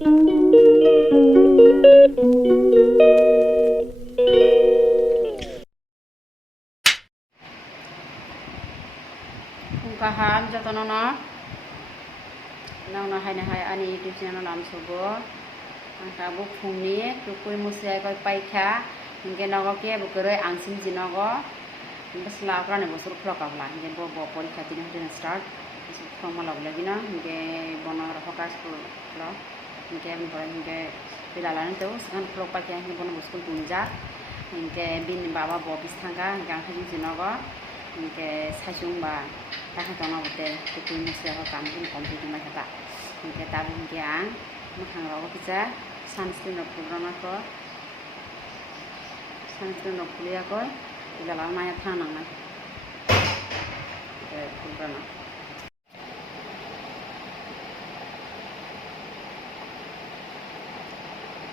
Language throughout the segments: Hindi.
Kaham jatuh nong hai ani YouTube channel am subo angka bu phungni tukui musia koi paikha hingke nogo ke bukoroi angsin jinogo basla aprane bosor flokabla hingke bo porikha tini hodina start formal oblagina hingke bono focus lo hingke hingke pilalani to sekan flok paikha hingke bono boskul tunja hingke bin baba bo bistanga hingke angka jinogo hingke saisung ba tahan tono bote tukui musia ko kampung complete ma kata hingke tabu hingke ang makhang rogo pizza sunscreen of program ko sunscreen of kuliah ko ilala maya thanang na program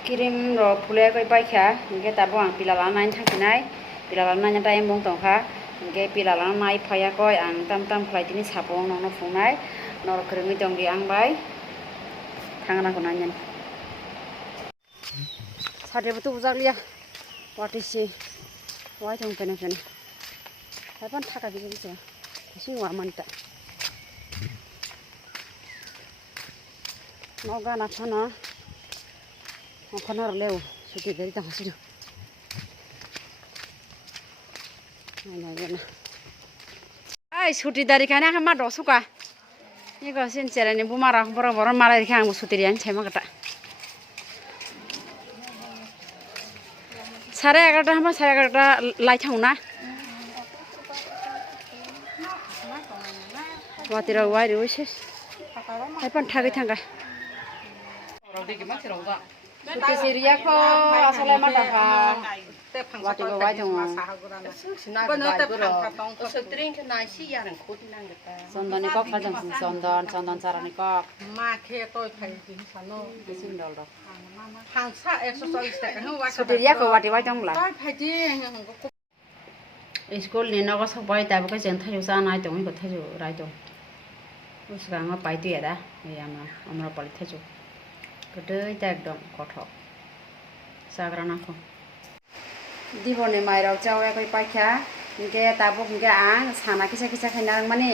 kirim ro kuliah ko paikha hingke tabu ang pilala nain thakinai pilala nain ta embong tongkha hingke pilala nai phaya ko ang tam khlai tini sapong nono phungnai nor krimi tongdi ang bai thangna ko nanyan sade betu bujak liya watisi wai thong pene hapan thaka gi bisa si wa manta noga na thana khonar leu suti dari ta hasidu na gena ai suti dari kana ha ma do suka igo sin cerani bumara boro mara ri khang suti rian chema kata सारे 11टा हम सारे 11टा लाई थाउ ना वातिर वाइ रोइसे हाइपन थागै थांगा सुति सिरिया को असले मा दाखा वाटिको वाइ दङ चन्दनी कक खाजं चन्दन चारानी कक माखे तोय फाइदि सानो सिंदल र हांसा 140 টাকা सुतिरिया को वाटि वाइ दङला स्कुल नि नग सबाय दाबो के जों थायौ जानाय दङ को थायौ राय दं उसगाङा पाइदि एरा আমরা पलि थायौ गदै ता एकदम कथ जाग्रा नाखौ दिबने माइराव जावया कइ पाइखा इनके ताबो इनके आं साना किसा खाइना माने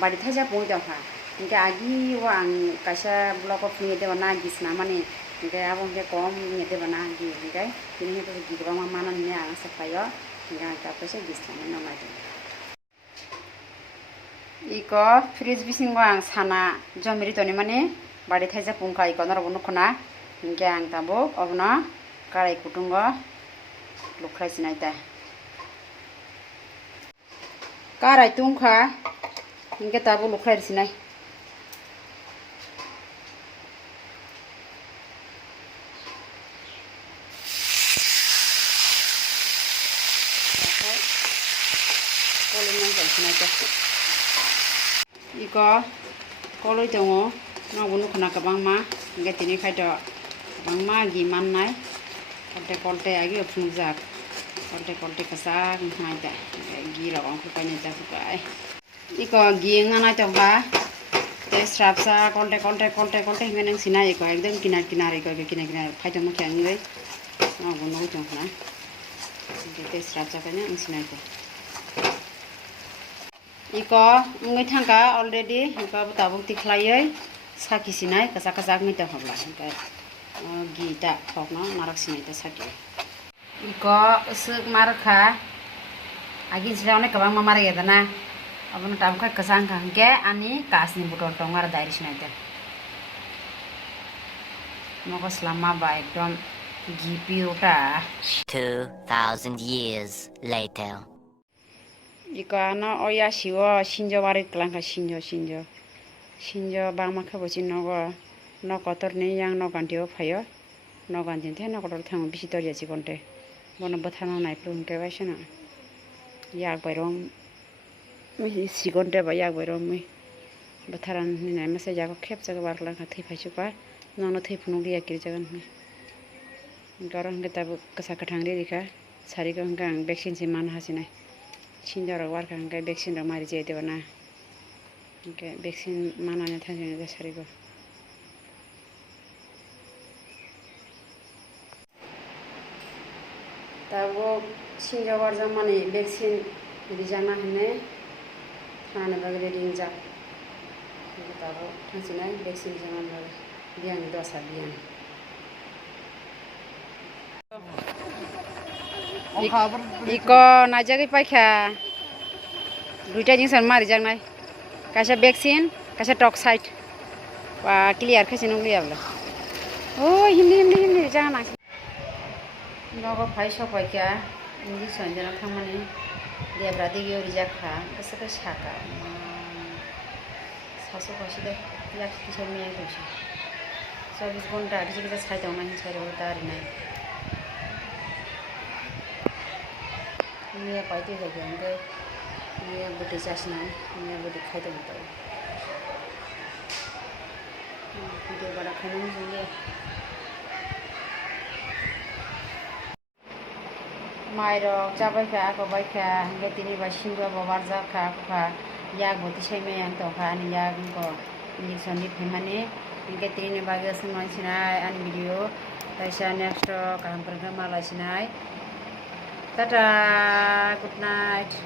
बाडि थाइजा बय दंहा इनके आगि वा आं कासा ब्लॉक अफ नि देबा ना गिसना माने इनके आबो इनके कम नि देबा ना गि इनके बिनि तो गिगबा माना नि आं सफायो इनके तापसे गिसना न माइ इको फ्रिज बिसिंगो आं साना जमिरि तनि माने बाडि थाइजा पुंखा इको नरबो नखना इनके आं ताबो अबना काराइ कुटुंगो लुख्राइ सिनाइता काराइ तुंखा इनके ताबो लुख्राइ सिनाइ इको कलइ दङ नावबो नखना गोबां मा इनके तिनि खायद गोबां मा गि माननाय कलटे आगे फुंजाक कलटे कसा नायता गिरा आंखौ पाइने जाफुबाय इको गिंना तोबा ते स्ट्रापसा कलटे हेंगे सिना इको एकदम किनार इको किनार फाइतो मखे आंगै नावबो नौ जोंना ते स्ट्रापसा पाइने आं सिनायता इको उंगै थांगा अलरेडी इको ताबो तिख्लायै साखि सिनाय कसा मिटा हबला इनका gita kokno narak sinai saki iko usuk markha agi jraune kabang mamar gedana abon tamkha kasang khangke ani kasni botol tongar dairi sinai ta moko slama ba ekdom gipi ota 2000 years later iko ano oya siwo sinjo bari klangka sinjo bangma khabochi nogo no kotor ni yang no gantio phayo no gantin the no kotor thang bisi toriya chikonte bono bothana nai plum ke baisana yak bairong mi sikonte ba yak bairong mi botharan ni nai mase jago khep jago barkla kha thei phaichu pa no thei phunu ri yakir jagan mi garang ke tabu kasa kathang ri dikha sari ko gang vaccine si man hasinai sinjara war kang ga vaccine ra mari je debana ke vaccine manane thang ne sari ko दाबो सिंजावार जामानि भेक्सिन रिजांना होने थानानै बागै रेडिं जा दाबो थांसिनाय भेक्सिन रिजांना बागै बियान दसा बियान इको नाजागै पाइखा दुइटा जिनिस मारि जांनाय कासा भेक्सिन कासा टक्साइड बा क्लियर खासे नंलियाब्ला ओ हिमनि जाना नगो फाइ सपाइका इंजेक्शन जना थांमानि देब्रा दिगियो रिजाखा कसै साका सासे खासे दे लाखि किसा मिया दसे 24 घन्टा किसा साइदावना हिसाराव दारिनाय मिया पाइते होगोन ओमफ्राय मिया बोदै जासिनाय मिया बोदै खायदों दाव भिडिअ बारा खायनानै जोंले माइरक जाबायखा आगबायखा ओमफ्राय दिनैबा सिंगुआ बाबार जाखा आखा याग बति साइमाया दखा अनि याग को इंजेक्शन नि फेमाने ओमफ्राय दिनै बागै सोंनायसिनाय आनि भिडिअ दाइसा नेक्स्ट कामफोरखौ मालासिनाय टाटा गुड नाइट